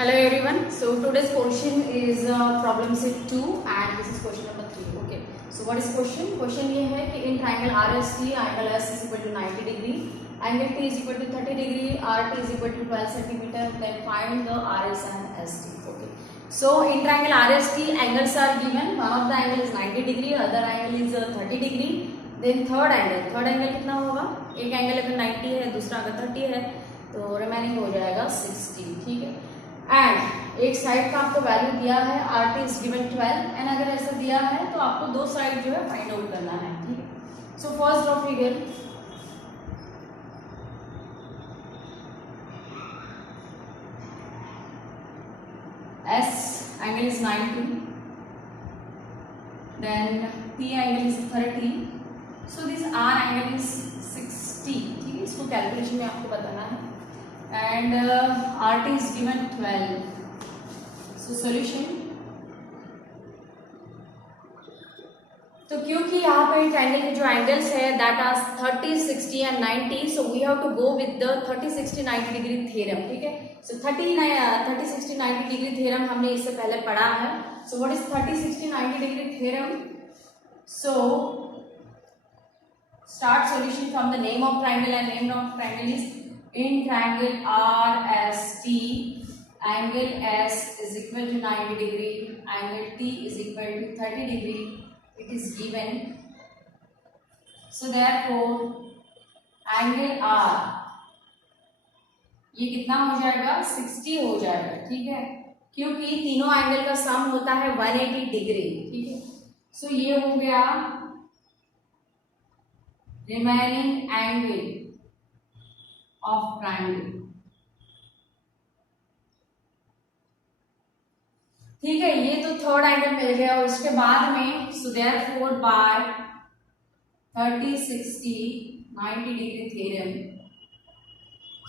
Hello everyone. So today's question is problem set 2 and this is question number 3. Okay. So what is question? Question ये है कि in triangle RST, angle S is equal to 90 degree, angle T is equal to 30 degree, RT is equal to 12 centimeter. Then find the RS and ST. Okay. So in triangle RST, angles are given. One of the angle is 90 degree, other angle is 30 degree. Then third angle कितना होगा? एक angle अगर 90 है, दूसरा अगर 30 है, तो remaining हो जाएगा 60. ठीक है. एंड एक साइड का आपको वैल्यू दिया है R T is given 12 and अगर ऐसा दिया है तो आपको दो साइड जो है फाइंड आउट करना है. ठीक है. So first draw figure. S angle is 90, then T angle is 30, so this R angle is 60. ठीक है. इसको कैलकुलेशन में आपको बताना है. And RT is given 12. So solution. तो क्योंकि यहाँ पे ट्रायंगल के जो एंगल्स है that are 30, 60 and 90, so we have to go with the 30, 60, 90 degree theorem. ठीक है. सो 30, 60, 90 डिग्री थ्योरम हमने इससे पहले पढ़ा है. So what is 30, 60, 90 degree theorem? So start solution from the name of triangle and name of triangle is in triangle RST, angle S is equal to 90 degree, angle T is equal to 30 degree. It is given. So therefore angle R ये कितना हो जाएगा? 60 हो जाएगा. ठीक है. क्योंकि तीनों एंगल का सम होता है 180 डिग्री. ठीक है. सो ये हो गया रिमेनिंग एंगल of triangle. ठीक है. ये तो थर्ड एंगल मिल गया. उसके बाद में so therefore by 30, 60, 90 degree theorem.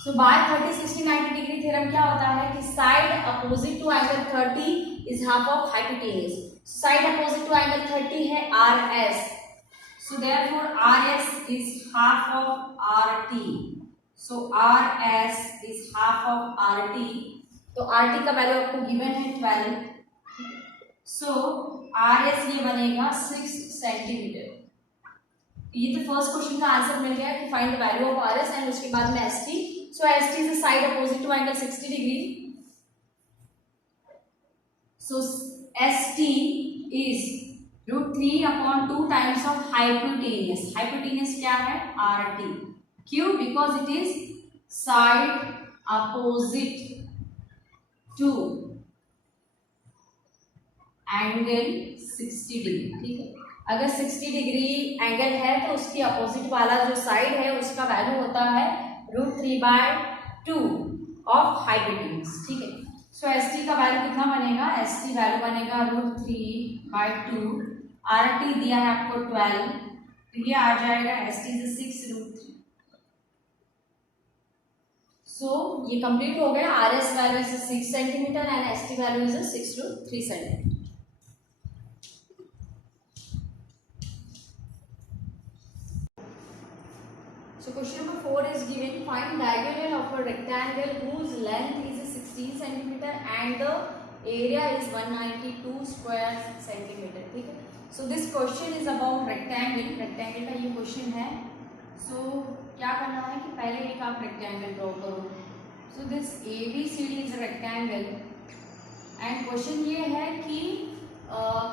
So by 30, 60, 90 degree theorem क्या होता है कि side opposite to angle 30 is half of hypotenuse. Side opposite to angle 30 है RS. So therefore RS is half of RT. So RS is half of RT. तो RT का value आपको given है 12. So RS ये बनेगा 6 centimetre. ये तो first question का आंसर मिल गया कि find the value of RS and उसके बाद में ST. So ST is the side opposite to angle 60 degree. So ST is √3/2 times of hypotenuse. Hypotenuse क्या है? RT. क्यों? Because it is side opposite to angle 60 degree. ठीक है. अगर 60 degree angle है तो उसकी अपोजिट वाला जो साइड है उसका वैल्यू होता है √3/2 ऑफ हाइपोटेन्यूज. ठीक है. सो एस टी का वैल्यू कितना बनेगा? एस टी वैल्यू बनेगा √3/2. आर टी दिया है आपको 12, तो ये आ जाएगा एस टी से 6√3. सो ये कंप्लीट हो गया. R S value is 6 centimetre and S T value is 6 to 3 centimetre. So question number 4 is given. Find diagonal of a rectangle whose length is 16 centimeter and the area is 192 square centimeter. ठीक है. So this question is about rectangle. rectangle का ये question है. So क्या करना है कि पहले एक आप रेक्टेंगल ड्रॉ करो. So this ABCD is rectangle and question ये है कि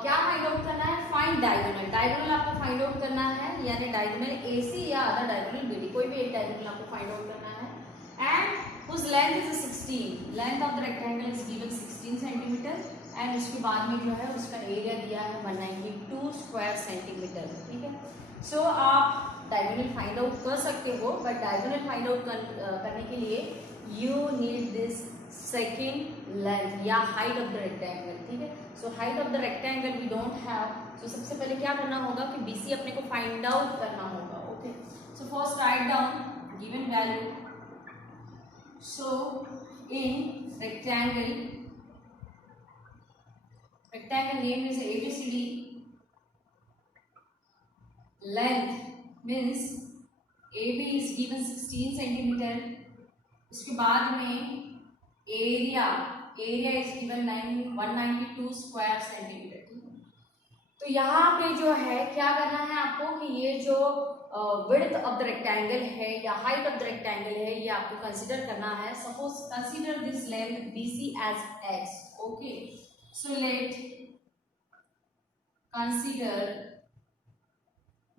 क्या फाइंड आउट करना है? Find diagonal. डायगोनल आपको फाइंड आउट करना है, यानी डायगोनल AC या अदर डायगोनल BD, कोई भी एक डायगोनल आपको फाइंड आउट करना है. And whose length is 16. Length of the rectangle is given 16 centimetre and उसके बाद में जो है उसका एरिया दिया है 192 स्क्वायर सेंटीमीटर. ठीक है. सो आप डायगोनल फाइंड आउट कर सकते हो, बट डायगोनल फाइंड आउट करने के लिए you need this second length या हाइट ऑफ द रेक्टेंगल. ठीक है. So height of the rectangle we don't have. So सबसे पहले क्या करना होगा कि BC अपने को फाइंड आउट करना होगा. Okay. So first write down given value. So in rectangle name is ABCD. length means AB is given 16 centimetre. उसके बाद में area area is given 192 square centimetre. तो यहाँ पे जो है क्या करना है आपको कि ये जो विड्थ ऑफ द रेक्टेंगल है या हाइट ऑफ द रेक्टेंगल है ये आपको कंसीडर करना है। Suppose consider this length BC as x। Okay, so let consider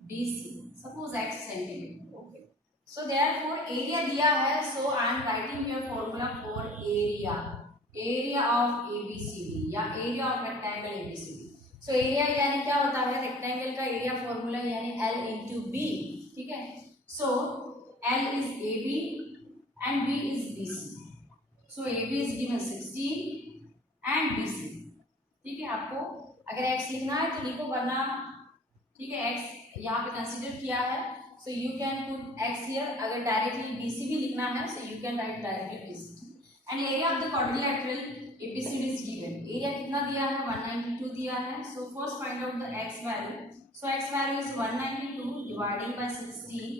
BC suppose x centimetre. Okay, so therefore area दिया है, so I am writing your formula for area of ABCD या area of rectangle ABCD। So area यानी क्या होता है, rectangle का area formula यानी L into B. ठीक है, so L is AB and B is BC। So AB is given 16 and BC। ठीक है, आपको अगर x लिखना है तो लिखो, वरना ठीक है x यहाँ पे कंसीडर किया है, so you can put x here. अगर डायरेक्टली BC भी लिखना है so you can write directly BC। And area of the quadrilateral ABCD is given। Area कितना दिया है, 192 दिया है। So first find out the x value. So x value is 192 dividing by 16।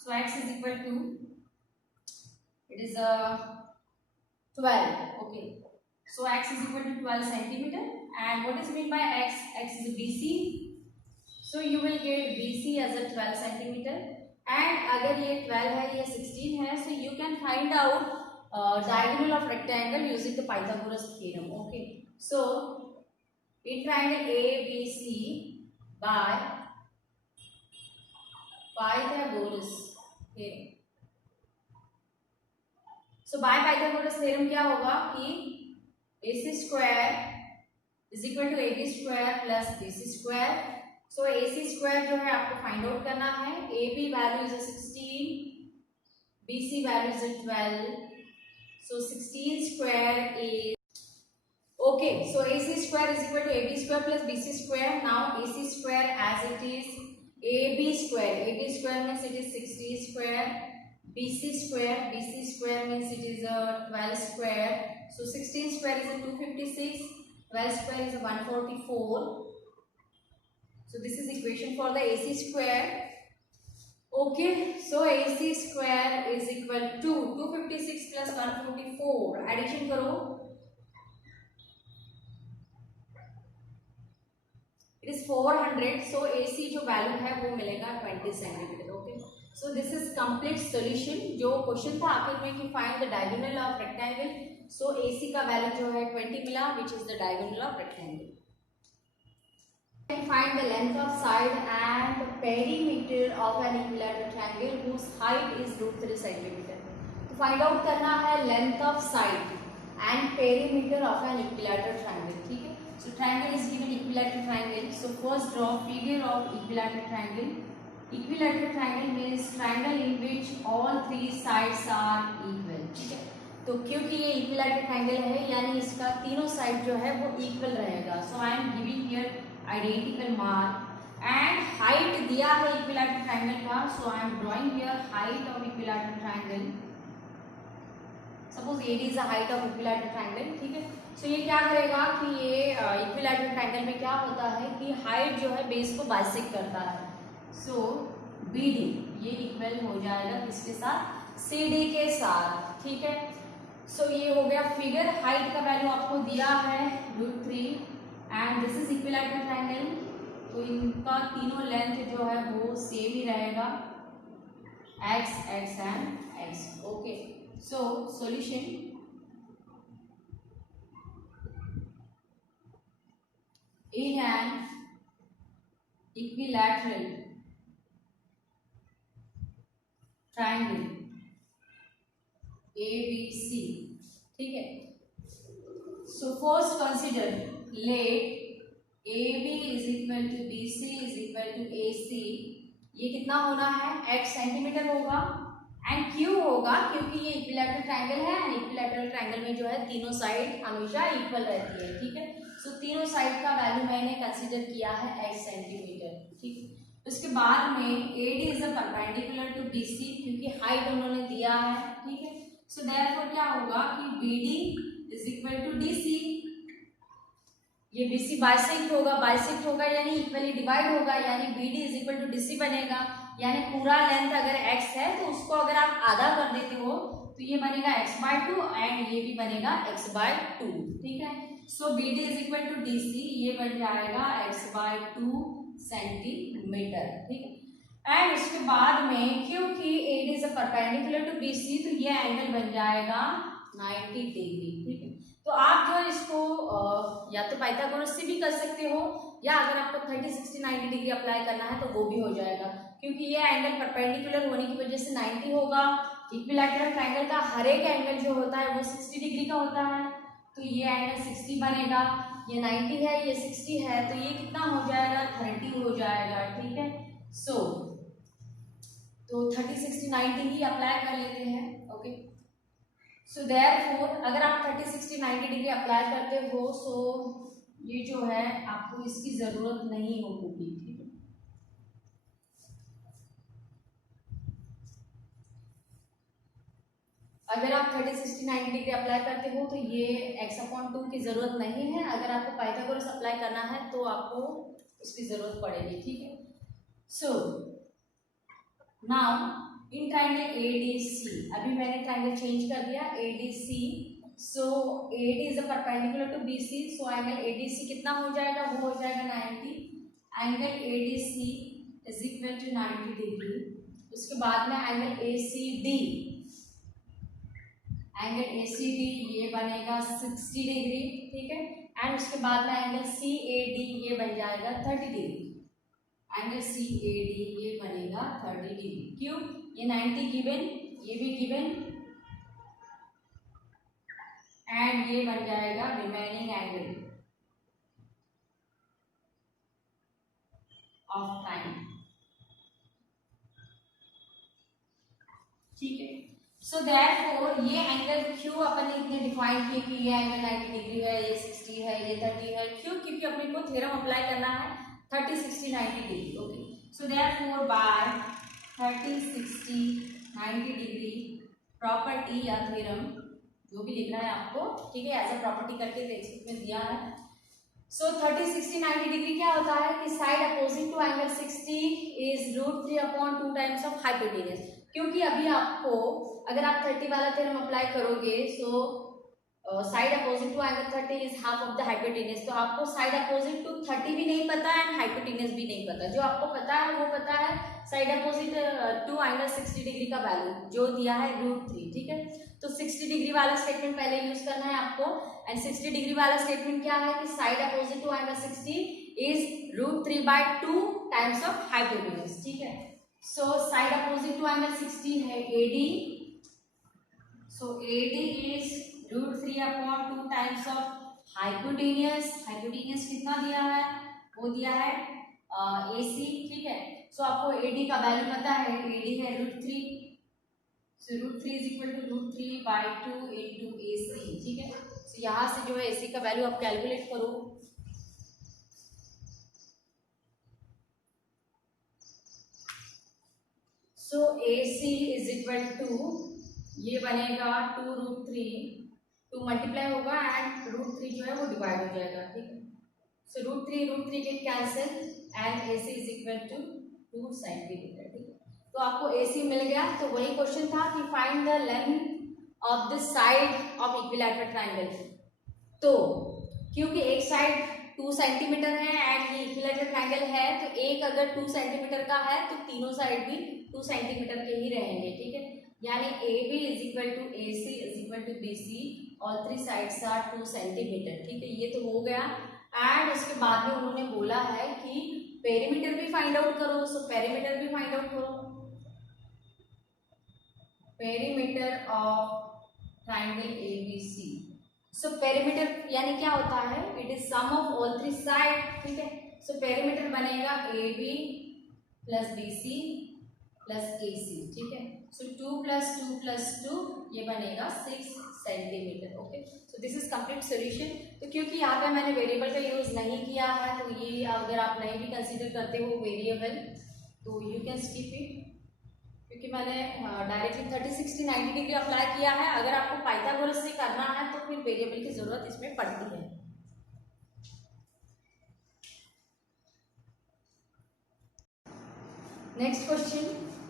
So x is equal to it is 12। Okay, so x is equal to 12 centimetre. And what is mean by x? x is BC, so you will get BC as a 12 centimetre. And अगर ये 12 है, ये 16 है, so you can find out diagonal of rectangle using the Pythagoras theorem. Okay, so in triangle ABC by Pythagoras theorem. So by Pythagoras theorem क्या होगा कि AC square is equal to AB square plus BC square. So AC square जो है आपको find out करना है। AB value is 16, BC value is 12। So 16 square is okay. So AC square is equal to AB square plus BC square. Now AC square as it is AB square. AB square means it is 60 square. BC square. BC square means it is 12 square. So 16 square is a 256. 12 square is a 144. So this is equation for the AC square. Okay, so AC square is equal to 256 plus 144. Addition करो, it is 400. So AC जो value है वो मिलेगा 20 centimetre. Okay, so this is complete solution. जो question था आखिर में कि find the diagonal of rectangle, so AC का वैल्यू जो है 20 मिला, which is the diagonal of rectangle. Find the length of side and the perimeter of an equilateral triangle whose height is √3 centimeter. तो find out करना है length of side and perimeter of an equilateral triangle. ठीक है, so triangle is given equilateral triangle. So first draw figure of equilateral triangle. Equilateral triangle means triangle in which all 3 sides are equal. ठीक है, तो क्योंकि ये equilateral triangle है यानी इसका तीनों साइड जो है वो इक्वल रहेगा। So I am giving here identical mark and height दिया है equilateral triangle का, so I am drawing here height of equilateral triangle. Suppose AD is the height of equilateral triangle. ठीक है, so ये क्या करेगा कि ये equilateral triangle में क्या होता है कि height जो है बेस को बाइसेक्ट करता है। so BD ये इक्वल हो जाएगा किसके साथ, CD के साथ। ठीक है, so ये हो गया फिगर। हाइट का वैल्यू आपको दिया है √3 and this is equilateral triangle, तो इनका तीनों लेंथ जो है वो सेम ही रहेगा, x x and x। Okay, so solution in an equilateral triangle ABC। ठीक है, so first consider let AB is equal to BC is equal to AC। ये कितना होना है, x सेंटीमीटर होगा एंड Q होगा क्योंकि ये इक्विलैटरल ट्रायंगल है एंड इक्विलैटरल ट्रायंगल में जो है तीनों साइड हमेशा इक्वल रहती है। ठीक है, सो तीनों साइड का वैल्यू मैंने कंसीडर किया है x सेंटीमीटर। ठीक, उसके बाद में AD is a perpendicular to BC क्योंकि हाइट उन्होंने दिया है। ठीक है, सो देयरफॉर क्या होगा कि BD is equal to DC। ये BC बाइसेक्ट होगा यानी इक्वली डिवाइड होगा, यानी BD is equal to DC बनेगा। यानी पूरा लेंथ अगर x है तो उसको अगर आप आधा कर देते हो तो ये बनेगा x/2 एंड ये भी बनेगा x/2, ठीक है। So BD is equal to DC, ये बन जाएगा x/2 सेंटीमीटर, ठीक है। एंड इसके बाद में क्योंकि AD is perpendicular to BC तो ये एंगल बन जाएगा 90 डिग्री, ठीक है। तो आप जो इसको या तो पाइथागोरस से भी कर सकते हो या अगर आपको 30, 60, 90 डिग्री अप्लाई करना है तो वो भी हो जाएगा, क्योंकि ये एंगल परपेंडिकुलर होने की वजह से 90 होगा। इक्विलैटरल ट्रायंगल का हर एक एंगल जो होता है वो 60 डिग्री का होता है, तो ये एंगल 60 बनेगा। ये 90 है, ये 60 है, तो ये कितना हो जाएगा 30 हो जाएगा, ठीक है। सो तो 30, 60, 90 ही अप्लाई कर लेते हैं, ओके। सो देयरफॉर अगर आप 30, 60, 90 डिग्री अप्लाई करते हो सो ये जो है आपको इसकी जरूरत नहीं होगी, ठीक है। अगर आप 30, 60, 90 डिग्री अप्लाई करते हो तो ये x/2 की जरूरत नहीं है। अगर आपको पाइथागोरस अप्लाई करना है तो आपको इसकी जरूरत पड़ेगी, ठीक है। So now in triangle ADC, अभी मैंने ट्रायंगल चेंज कर दिया ADC। So AD is perpendicular to BC, so angle ADC कितना हो जाएगा, वो हो जाएगा 90। Angle ADC is equal to 90 degree. उसके बाद में एंगल ACD, एंगल ACD ये बनेगा 60 डिग्री, ठीक है। एंड उसके बाद में एंगल CAD ये बन जाएगा 30 डिग्री। एंगल CAD ये बनेगा 30 डिग्री। क्यों, ये 90 गिवन, ये भी गिवन, एंड ये बन जाएगा रिमेनिंग एंगल ऑफ टाइम, ठीक है। सो देयरफॉर ये एंगल क्यों अपन ने इतने डिफाइन किए कि ये एंगल 90 डिग्री है, ये 60 है, ये 30 है, क्यों, क्योंकि अपने को थ्योरम अप्लाई करना है 30, 60, 90 degree, okay. So therefore by 30, 60, 90 degree property या थ्योरम जो भी लिखना है आपको, ठीक है, एज अ प्रॉपर्टी करके टेक्स्ट में दिया है। सो 30, 60, 90 डिग्री क्या होता है कि side opposite to angle 60 is √3/2 times of hypotenuse. क्योंकि अभी आपको अगर आप 30 वाला थ्योरम अप्लाई करोगे so side opposite to angle 30 is half of the hypotenuse, तो आपको साइड अपोजिट टू 30 भी नहीं पता एंड हाइपोटेन्यूज भी नहीं पता। जो आपको पता है वो पता है side opposite to angle 60 degree का वैल्यू जो दिया है √3, ठीक है। तो 60 डिग्री वाला स्टेटमेंट पहले यूज करना है आपको, एंड 60 डिग्री वाला स्टेटमेंट क्या है कि side opposite to angle 60 is √3/2 times of hypotenuse, ठीक है। So side opposite to angle 60 है AD, so AD is √3/2 times of hypotenuse. Hypotenuse कितना दिया है, वो दिया है AC, ठीक है। सो आपको AD का वैल्यू पता है, AD है √3, so √3 is equal to √3/2 into AC, ठीक है। सो यहाँ से जो है AC का वैल्यू आप कैलकुलेट करो। सो AC इज इक्वल टू ये बनेगा 2√3, 2 मल्टीप्लाई होगा एंड √3 जो है वो डिवाइड हो जाएगा, ठीक है। So √3 get cancel and AC is equal to 2 centimetre, ठीक है। तो आपको AC मिल गया। तो वही क्वेश्चन था कि find the length of the side of equilateral triangle. तो क्योंकि एक साइड 2 सेंटीमीटर है एंड ये इक्विलैटरल ट्रायंगल है, तो एक अगर 2 सेंटीमीटर का है तो तीनों साइड भी 2 सेंटीमीटर के ही रहेंगे, ठीक है। यानी AB is equal to AC is equal to BC, all 3 sides are 2 centimetre, ठीक है। ये तो हो गया। एंड उसके बाद में उन्होंने बोला है कि पेरीमीटर भी फाइंड आउट करो, सो पेरीमीटर भी फाइंड आउट करो। Perimeter of triangle ABC। So perimeter यानी क्या होता है, it is sum of all 3 side, ठीक है। सो पेरीमीटर बनेगा AB plus BC plus AC, ठीक है। सो 2 + 2 + 2 ये बनेगा 6 centimetre, okay. So this is complete solution. तो क्योंकि यहाँ पे मैंने वेरिएबल का यूज नहीं किया है तो ये अगर आप नहीं भी कंसीडर करते हो वेरिएबल तो यू कैन स्किप इट, क्योंकि मैंने डायरेक्टली 30, 60, 90 डिग्री अप्लाई किया है। अगर आपको पाइथागोरस से करना है तो फिर वेरिएबल की जरूरत इसमें पड़ती है। Next question,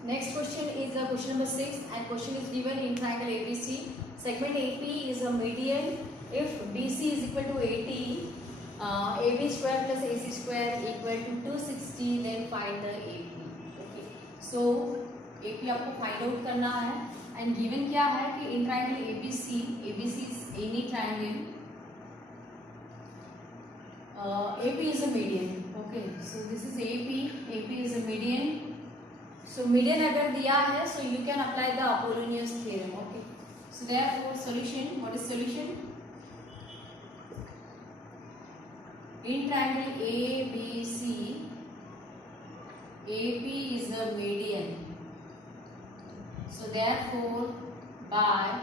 Next question is question number 6, and question is given in triangle ABC. Segment AP is a median. If BC is equal to 80, AB square plus AC square equal to 260, then find the AP. Okay. So AP आपको find out करना है, and given क्या है कि in triangle ABC is any triangle. AP is a median. Okay. So this is AP is a median. So median अगर दिया है, so you can apply the Apollonius theorem. Okay. So therefore solution, what is solution? In triangle ABC, AP is a median. So therefore by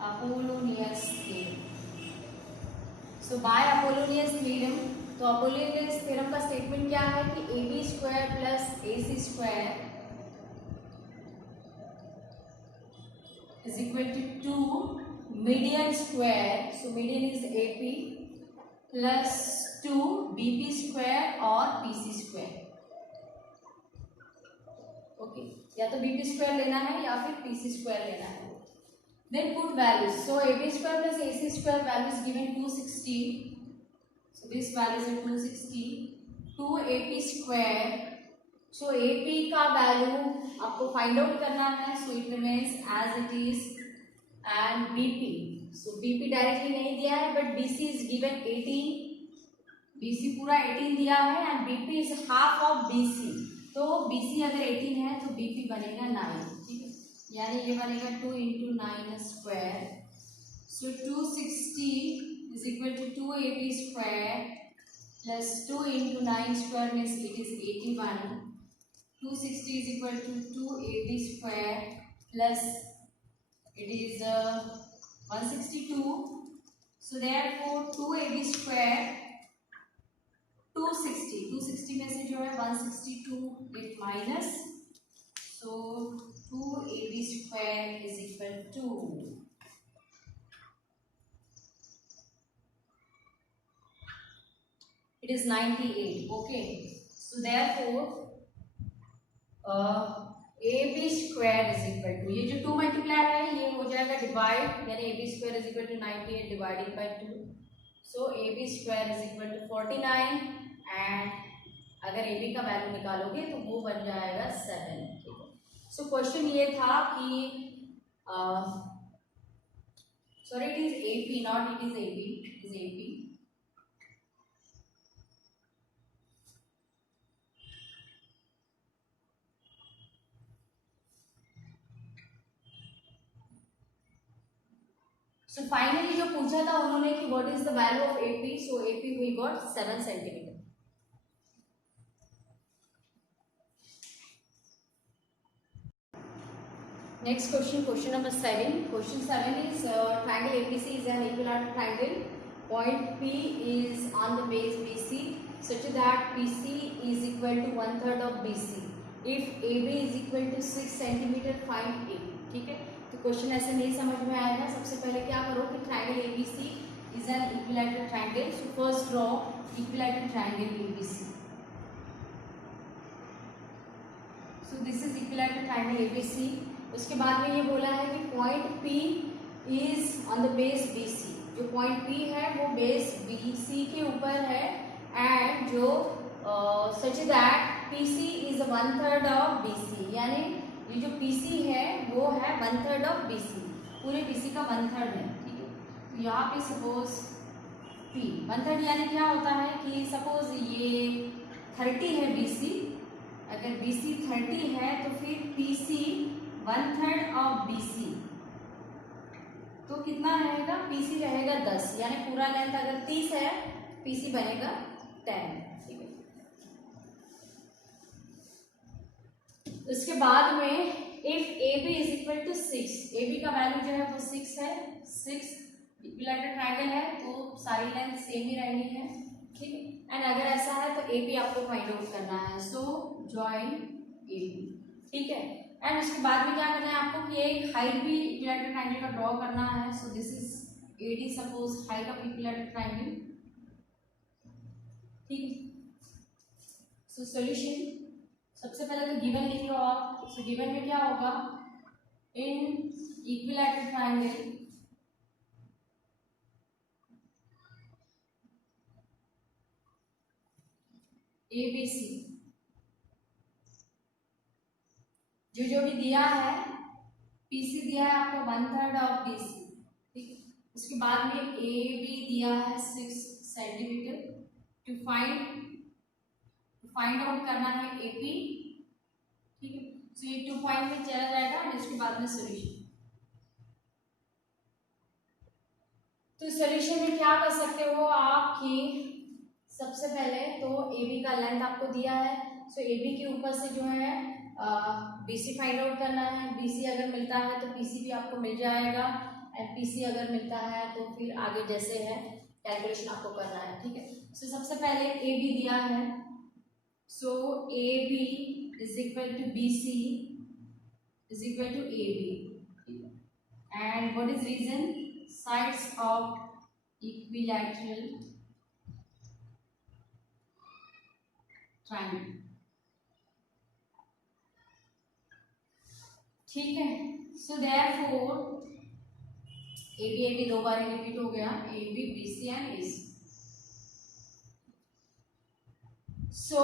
Apollonius theorem. So by Apollonius theorem, तो Apollonius theorem का statement क्या है कि A B square plus A C square is equal to median square, so median is A P plus 2 B P square और P C square. Okay, या तो B P square लेना है या फिर पी सी स्क्वायर लेना है. Then put values. So A B square plus A C square value is given 260. So this value is 260. 2AP square. So AP का value आपको find out करना है. So it remains as it is. And BP. So BP directly नहीं दिया है, but BC is given 18. BC पूरा 18 दिया है and BP is half of BC. तो BC अगर 18 है तो BP बनेगा 9. ठीक है, यानी ये बनेगा 2 into 9 square. So 260 is equal to 2AB square plus 2 into 9 square means it is 81. 260 is equal to 2AB square plus it is 162. So therefore 2AB square 260 में से जो है 162 it minus. So 2AB square is equal to it is 98. Okay, so therefore AB square is equal to, ये जो 2 multiply है ये हो जाएगा डिवाइड, यानी AB square is equal to 98 divided by 2. So AB square is equal to 49 and अगर AB का value निकालोगे तो वो बन जाएगा 7. ठीक है, सो क्वेश्चन ये था कि sorry it is AP, not it is AB, it is AP. So finally जो पूछा था उन्होंने कि what is the value of AP, so AP we got 7 centimetre. Next question, question number 7. Question 7 is triangle ABC is an equilateral triangle. Point P is on the base BC such that PC is equal to 1/3 of BC. If AB is equal to 6 centimeter, find AB. ठीक है, तो question ऐसे नहीं समझ में आएगा. सबसे पहले क्या करो कि triangle ABC is an equilateral triangle. So first draw equilateral triangle ABC. So this is equilateral triangle ABC. उसके बाद में ये बोला है कि point P is on the base BC. जो पॉइंट P है वो बेस BC के ऊपर है एंड जो such that PC is 1/3 of BC, यानी ये जो PC है वो है 1/3 ऑफ BC. पूरे BC का 1/3 है. ठीक है, तो यहाँ पे सपोज P 1/3 यानी क्या होता है कि सपोज ये 30 है BC. अगर BC 30 है तो फिर PC 1/3 ऑफ BC तो कितना रहेगा, PC रहेगा 10, यानी पूरा लेंथ अगर 30 है PC बनेगा 10. ठीक है, उसके बाद में if AB is equal to 6, AB का वैल्यू जो है वो 6 है. 6 इक्विलैटरल ट्राइंगल है तो सारी लेंथ सेम ही रहनी है. ठीक है, एंड अगर ऐसा है तो AB आपको फाइंड आउट करना है. So join AB. ठीक है, एंड उसके बाद में क्या करना है आपको कि एक हाइट भी इक्विलैटरल ट्राइंगल का ड्रॉ करना है. So this is AD, suppose height of equilateral triangle. ठीक है, सो सॉल्यूशन सबसे पहले तो गिवन लिख लो आप। सो गिवन में क्या होगा, इन इक्विलैटरल ट्रायंगल ABC, जो भी दिया है, PC दिया है आपको 1/3 ऑफ BC, ठीक है। उसके बाद में AB दिया है 6 सेंटीमीटर। टू फाइंड आउट करना है AP, ठीक है। तो ये 2 पॉइंट में चला जाएगा और इसके बाद में सोल्यूशन। तो सोल्यूशन में क्या कर सकते हो आप कि सबसे पहले तो AB का लेंथ आपको दिया है, सो AB के ऊपर से जो है BC फाइंड आउट करना है। BC अगर मिलता है तो PC भी आपको मिल जाएगा, एंड PC अगर मिलता है तो फिर आगे जैसे है कैलकुलेशन आपको करना है, ठीक है। सो सबसे पहले AB दिया है, so AB is equal to BC is equal to AB, and what is reason, sides of equilateral triangle, ठीक है। सो देयरफॉर AB दो बार रिपीट हो गया, AB BC and AC। So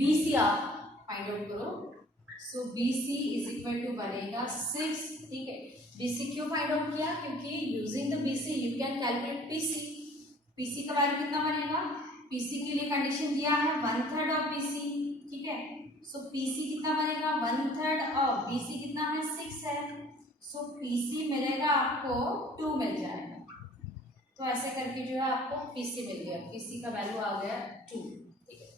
BC आप फाइंड आउट करो। सो BC is equal to बनेगा 6, ठीक है। BC क्यों फाइंड आउट किया, क्योंकि using the BC you can calculate PC। PC का वैल्यू कितना बनेगा, PC के लिए कंडीशन दिया है 1/3 ऑफ BC, ठीक है। सो PC कितना बनेगा, 1/3 ऑफ BC कितना है, 6 है। सो PC मिलेगा आपको 2 मिल जाएगा। तो ऐसे करके जो है आपको PC मिल गया, PC का वैल्यू आ गया 2, ठीक है।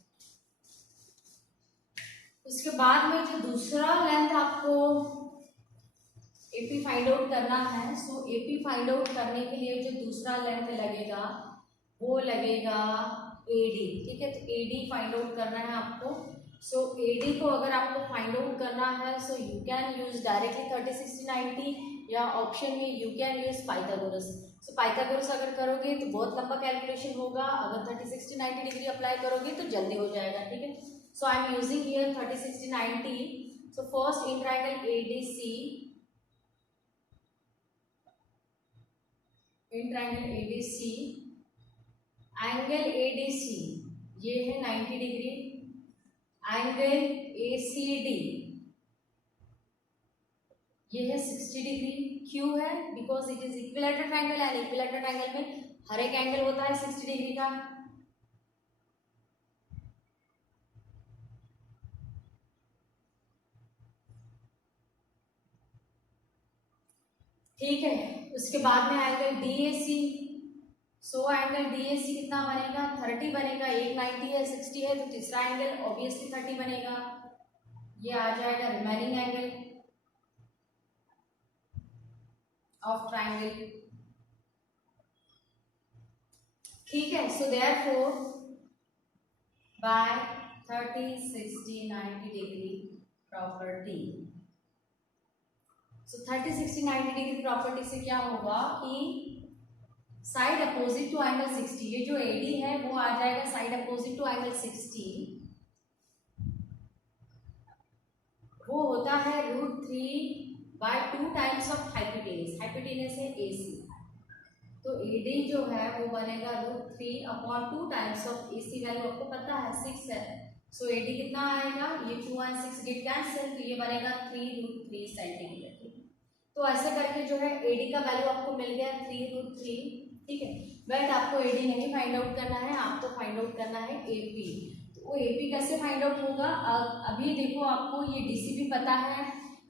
उसके बाद में जो दूसरा लेंथ आपको AP फाइंड आउट करना है, सो AP फाइंड आउट करने के लिए जो दूसरा लेंथ लगेगा वो लगेगा AD, ठीक है। तो AD फाइंड आउट करना है आपको। सो AD को अगर आपको फाइंड आउट करना है, so you can use directly 30, 60, 90, या ऑप्शन में you can use Pythagoras. So Pythagoras अगर करोगे तो बहुत लंबा कैलकुलेशन होगा, अगर 30, 60, 90 डिग्री अप्लाई करोगे तो जल्दी हो जाएगा, ठीक है। So I am using here 30, 60, 90। So first in triangle ADC, in triangle ADC, angle ADC ये है 90 डिग्री, एंगल ACD ये है 60 डिग्री। क्यों है, because it is equilateral triangle, and equilateral triangle में हर एक एंगल होता है 60 डिग्री का। ठीक है। उसके बाद में angle DAC, so angle DAC कितना बनेगा, 30 बनेगा। एक 90 है, 60 है, तो तीसरा एंगल ऑब्वियसली 30 बनेगा। ये आ जाएगा रिमेनिंग एंगल ऑफ ट्रायंगल, ठीक है। सो therefore by 30, 60, 90 degree property, so 30, 60, 90 degree property से क्या होगा कि साइड अपोजिट टू एंगल 60, ये जो AD है वो आ जाएगा साइड अपोजिट टू एंगल 60, वो होता है √3/2 टाइम्स ऑफ हाइपोटेनस। हाइपोटेनस है AC, तो AD जो है वो बनेगा √3/2 टाइम्स ऑफ AC। वैल्यू आपको पता है 6 है। सो AD कितना आएगा, ये 2 और 6 गेट कैंसिल, तो ये बनेगा 3√3 सेंटीमीटर। तो ऐसे करके जो है AD का वैल्यू आपको मिल गया 3√3, ठीक है। बट आपको AD नहीं फाइंड आउट करना है, आपको फाइंड आउट करना है AP। तो वो AP कैसे फाइंड आउट होगा, अभी देखो आपको ये DC भी पता है,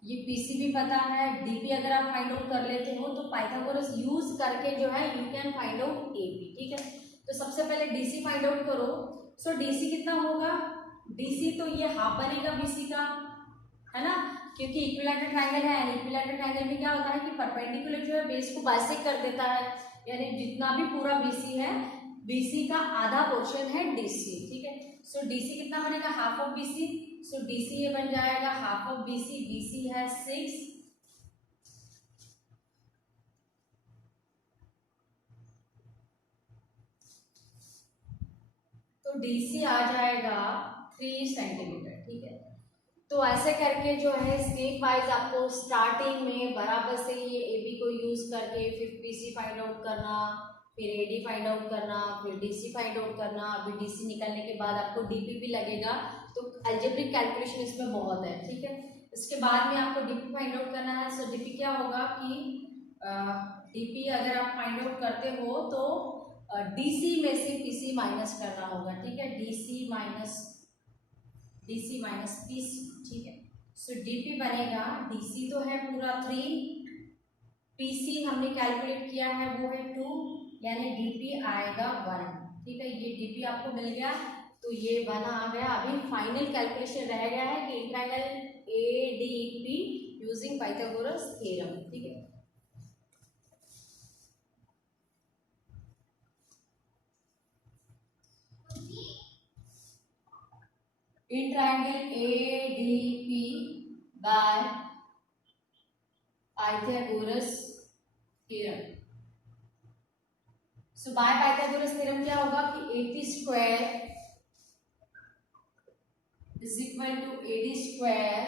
ये PC भी पता है, DP अगर आप फाइंड आउट कर लेते हो तो पाइथागोरस यूज करके जो है you can find out AP, ठीक है। तो सबसे पहले DC फाइंड आउट करो। सो DC कितना होगा, DC तो ये हाफ बनेगा BC का, है ना, क्योंकि इक्विलैटरल ट्रायंगल है। इक्विलैटरल ट्रायंगल में क्या होता है कि परपेंडिकुलर जो है बेस को बाइसेक्ट कर देता है, यानी जितना भी पूरा BC है, BC का आधा पोर्शन है DC, ठीक है। सो DC कितना बनेगा, half of BC। So DC ये बन जाएगा हाफ ऑफ BC, BC है 6, तो DC आ जाएगा 3 सेंटीमीटर, ठीक है। तो ऐसे करके जो है स्टेप वाइज आपको स्टार्टिंग में बराबर से ये ए बी को यूज करके फिर पी सी फाइंड आउट करना, फिर ए डी फाइंड आउट करना, फिर डी सी फाइंड आउट करना। अभी डी सी निकलने के बाद आपको डी पी भी लगेगा, तो अलजेब्रिक कैलकुलेशन इसमें बहुत है, ठीक है। इसके बाद में आपको डी पी फाइंड आउट करना है। सो डी पी क्या होगा कि डी पी अगर आप फाइंड आउट करते हो तो डी सी में से पी सी माइनस करना होगा, ठीक है। D C minus P C, ठीक है। सो डीपी बनेगा, डीसी तो है पूरा 3, पीसी हमने कैलकुलेट किया है वो है 2, यानी डीपी आएगा 1, ठीक है। ये डीपी आपको मिल गया, तो ये 1 आ गया। अभी फाइनल कैलकुलेशन रह गया है कि इंट्राइंगल A D P using Pythagoras theorem, ठीक है। In triangle ADP by Pythagoras theorem. So by Pythagoras theorem क्या होगा कि AP square is equal to AD square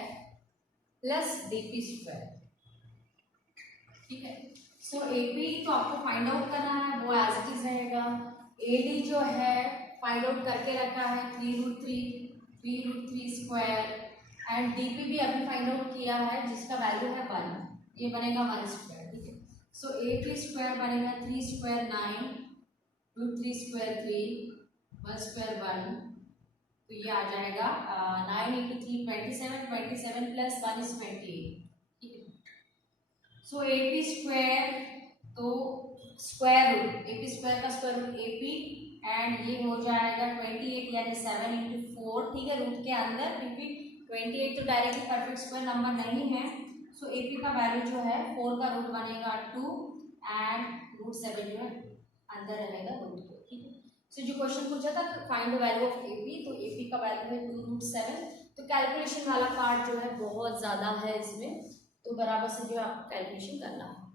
plus DP square, ठीक है। So AP तो आपको फाइंड आउट करना है, वो एज इट इज रहेगा। AD जो है फाइंड आउट करके रखा है 3√3 स्क्वायर, एंड डीपी भी अभी फाइंड आउट किया है जिसका वैल्यू है 1, ये बनेगा 1 स्क्वायर, ठीक है। सो AP स्क्वायर बनेगा 3 स्क्वायर 9, √3 स्क्वायर 3, 1 स्क्वायर 1, तो ये आ जाएगा 9 × 3 27, 27 प्लस 1 इज 28, ठीक है। सो AP स्क्वायर तो स्क्वायर रूट, AP स्क्वायर का स्क्वायर रूट AP, एंड ये हो जाएगा 28 यानी 7 × 4, ठीक है। रूट के अंदर क्योंकि 28 तो डायरेक्टली परफेक्ट स्क्वायर नंबर नहीं है, सो AP का वैल्यू जो है 4 का रूट बनेगा 2, एंड √7 जो है अंदर रहेगा रूट के, ठीक है। सो जो क्वेश्चन पूछा था find the value of AP, तो AP का वैल्यू है 2√7। तो कैलकुलेशन वाला पार्ट जो है बहुत ज़्यादा है इसमें, तो बराबर से जो है आपको कैलकुलेशन करना है।